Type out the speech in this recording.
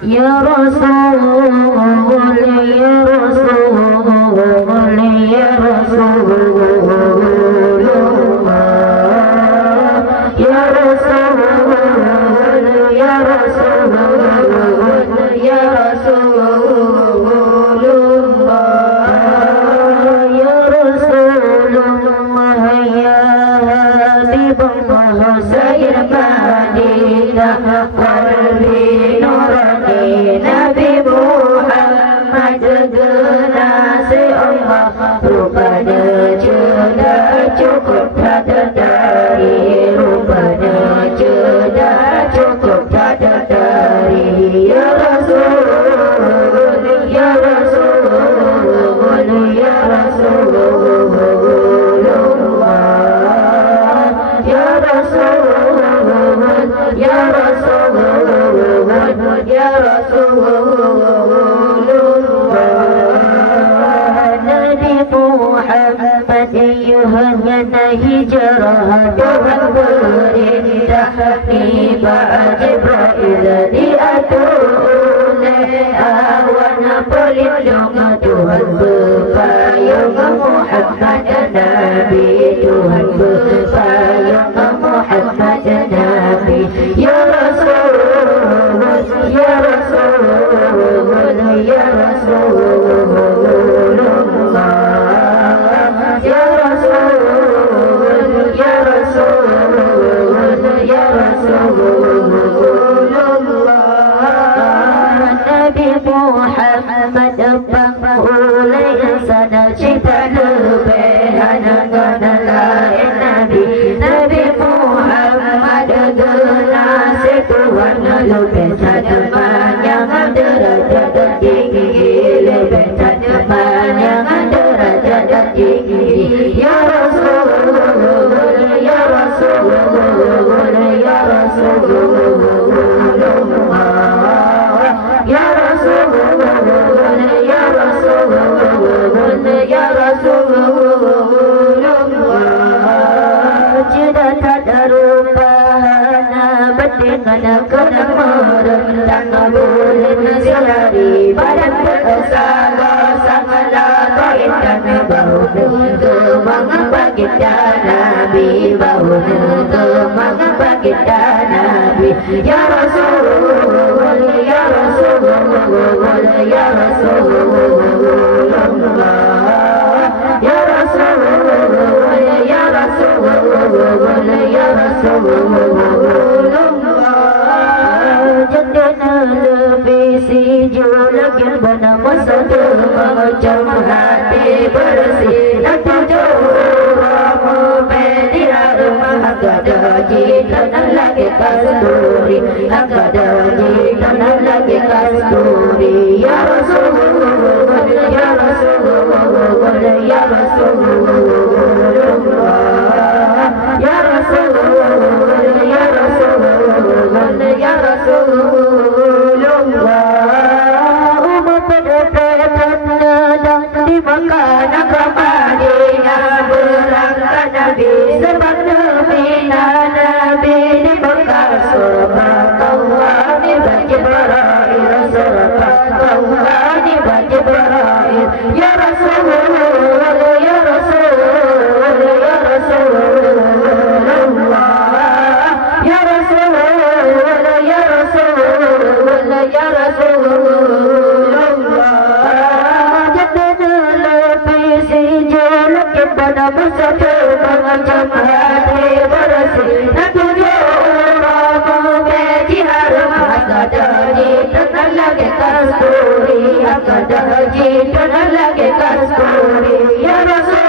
Ya Rasul, ya Rasul, ya Rasulullah, ya Rasul, ya Rasulullah, ya Rasulullah, ya Rasulullah, ya Habibullah, Sayyid Madinah, qalbi nurani Nabi Muhammad, generasi Allah, rupanya sudah cukup tak dari, rupanya sudah cukup tak dari. Ya Rasul, ya Rasul, ya Rasulullah, ya Rasul, ya Rasulullah, ya Rasulullah. Nabi Muhammad ayuhnya hijrah, Tuhan berintah tiba Jibril diatur oleh awan pelindung Tuhan berpayung Muhammad Nabi, Tuhan berpayung Muhammad Nabi. Ya Rasul, ya Rasul, ya Rasulullah, ya Rasul, ya Rasul, ya Rasulullah. Nabi Muhammad pangulai sana cita lebihan dengan lain Nabi. Nabi Muhammad generasi Tuhan, lebih tanaman yang derajat tinggi, lebih tanaman yang derajat tinggi. Ya Rasul, ya Rasul, ya Rasulullah, ya Rasulullah, ya Rasulullah, ya Rasulullah. Sudah tak ada rupahan dengan kenaman, tak boleh selari badan bersalah, sangatlah baik dan bau kemang bagi Nabi, bau kemang bagi Nabi. Ya Rasul, ya Rasul, ya Rasulullah, ya Rasul, ya Rasul, ya Rasulullah. Jendana lebih sijul lagi bernama satu macam hati bersih, dan tujuh orang mediar agada jika lagi kasturi, agada jika lagi kasturi. Ya Rasulullah, ya Rasulullah, ya Rasulullah, ya Rasulullah, ya Rasulullah, ya Rasulullah. Umat berdatang di Makkah dan Madinah, berangkat Nabi sebab Nabi di Makkah, subhanallah di Jibril, subhanallah di Jibril. Ya Rasulullah, ya Rasulullah, ya Rasulullah, ya Rasulullah, ya Rasulullah, ya Rasulullah. Jadana lebih sijil kepada bersatu macam hati bersih, dan tujuh orang berjihad agada jika lagi kasturi, agada jika lagi kasturi. Ya Rasul,